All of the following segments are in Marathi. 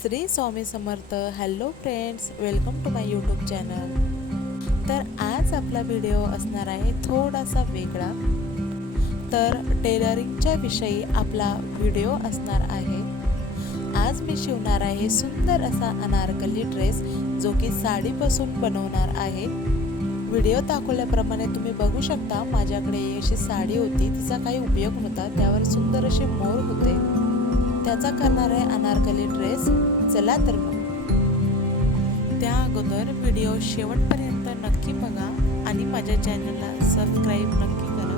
Shri Swami Samarth. Hello friends, welcome to my YouTube channel. तर आज आपला व्हिडिओ असणार आहे थोडासा वेगळा. तर टेलरिंगच्या विषयी आपला व्हिडिओ असणार आहे. आज मी शिवणार आहे सुंदर असा अनारकली ड्रेस, जो की साडीपासून बनवणार आहे. व्हिडिओ दाखवल्याप्रमाणे तुम्ही बघू शकता, माझ्याकडे अशी साडी होती, तिचा काही उपयोग नव्हता, त्यावर सुंदर असे मोर होते, त्याचा करणार आहे अनारकली ड्रेस. चला तर मग. त्या अगोदर व्हिडिओ शेवटपर्यंत नक्की बघा आणि माझ्या चॅनलला सबस्क्राईब नक्की करा.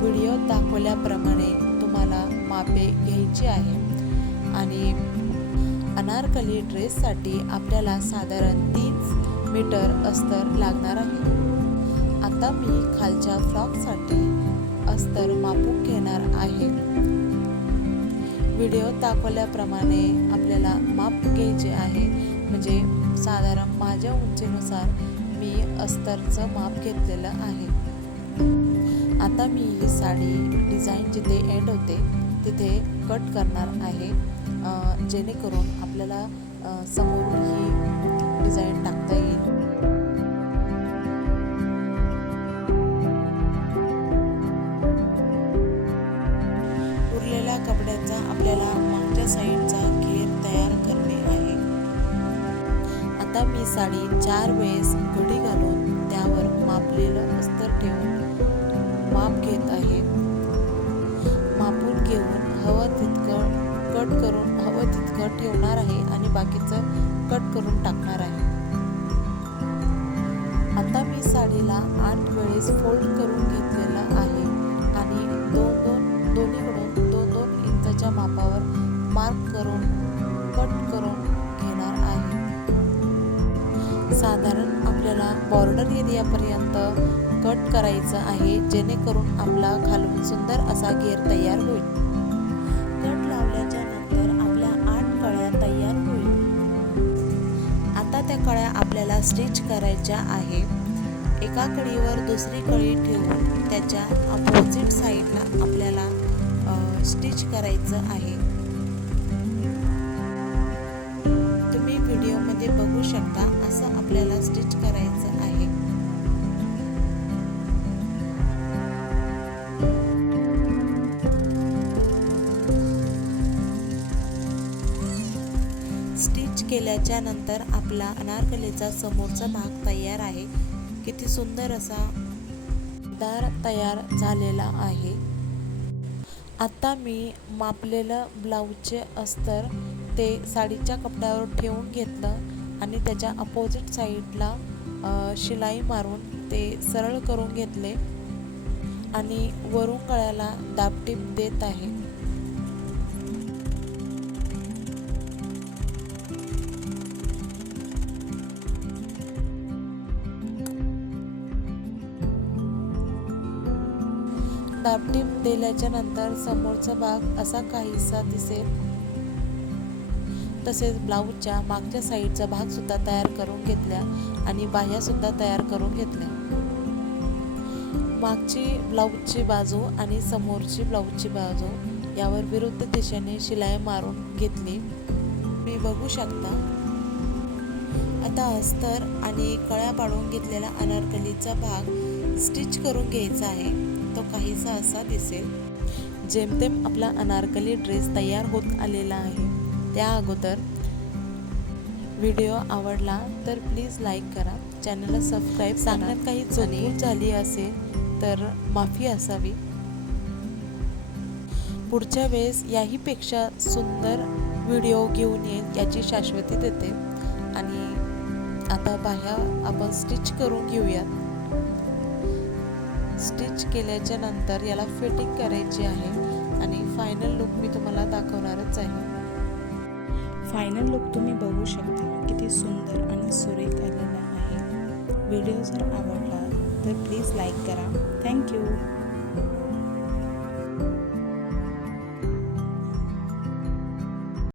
व्हिडिओ दाखवल्याप्रमाणे तुम्हाला मापे घ्यायची आहे आणि अनारकली ड्रेससाठी आपल्याला साधारण 3 मीटर अस्तर लागणार आहे. आता मी खालच्या फ्रॉकसाठी अस्तर मापून घेणार आहे. व्हिडिओ दाखवल्याप्रमाणे आपल्याला माप घ्यायचे आहे, म्हणजे साधारण माझ्या उंचीनुसार मी अस्तरचं माप घेतलेलं आहे. आता मी ही साडी डिझाईन जिथे एंड होते तिथे कट करणार आहे, जेणेकरून आपल्याला समोरून ही डिझाईन टाकता येईल. उरलेल्या कपड्याचा आपल्याला मागच्या साईडचा घेर तयार करणे आहे. आता मी साडी 4 वेळेस घडी घालून त्यावर मापलेलं अस्तर ठेवून माप घेत आहे. मापून घेऊन हवं तितकं कट करून हवं तितकं ठेवणार आहे आणि बाकीचं कट करून टाकणार आहे. आता मी साडीला 8 वेळेस फोल्ड करून घेतलेलं आहे आणि दोन्हीकडून 2-2 इंचाच्या मापावर मार्क करून कट करून घेणार आहे. साधारण आपल्याला बॉर्डर एरियापर्यंत कट करायचं आहे, जेणेकरून आपला खालून सुंदर असा घेर तयार होईल. कट लावल्याच्या नंतर आपल्या 8 कळ्या तयार होईल. आता त्या कळ्या आपल्याला स्टिच करायच्या आहे. एका कळीवर दुसरी कळी ठेवून त्याच्या अपोजिट साईडला आपल्याला स्टिच करायचं आहे. तुम्ही व्हिडिओमध्ये बघू शकता, असं आपल्याला स्टिच करायचं आहे. स्टिच केल्याच्या नंतर आपला अनारकलीचा समोरचा भाग तयार आहे. किती सुंदर असा दार तयार झालेला आहे. आता मी मापलेलं ब्लाऊजचे अस्तर ते साडीच्या कपड्यावर ठेवून घेतलं आणि त्याच्या अपोजिट साईडला शिलाई मारून ते सरळ करून घेतले आणि वरून गळ्याला दाबटीप देत आहे. दाबटीप दिल्याच्या नंतर समोरचा भाग असा काहीसा दिसेल. तसेच ब्लाऊजच्या मागच्या साईडचा भाग सुद्धा तयार करून घेतला आणि बाह्या सुद्धा तयार करून घेतल्या. मागची ब्लाऊजची बाजू आणि समोरची ब्लाऊजची बाजू यावर विरुद्ध दिशेने शिलाई मारून घेतली, मी बघू शकता. आता अस्तर आणि कळ्या पाडून घेतलेला अनारकलीचा भाग स्टिच करून घ्यायचा आहे. तो काहीसा असा दिसेल. जेमतेम आपला अनारकली ड्रेस तयार होत आलेला आहे. त्या अगोदर व्हिडिओ आवडला तर प्लीज लाईक करा, चॅनलला सबस्क्राईब. सांगण्यात काही चूक झाली असेल तर माफी असावी. पुढच्या वेळेस याहीपेक्षा सुंदर व्हिडिओ घेऊन येईल याची शाश्वती देते. आणि आता बाह्या आपण स्टिच करून घेऊयात. स्टिच केल्याच्या नंतर याला फिटिंग करायची आहे आणि फायनल लुक मी तुम्हाला दाखवणारच आहे. फायनल लुक तुम्ही बघू शकता, किती सुंदर आणि सुरेख आलेला आहे. व्हिडिओ जर आवडला तर प्लीज लाईक करा. थँक्यू.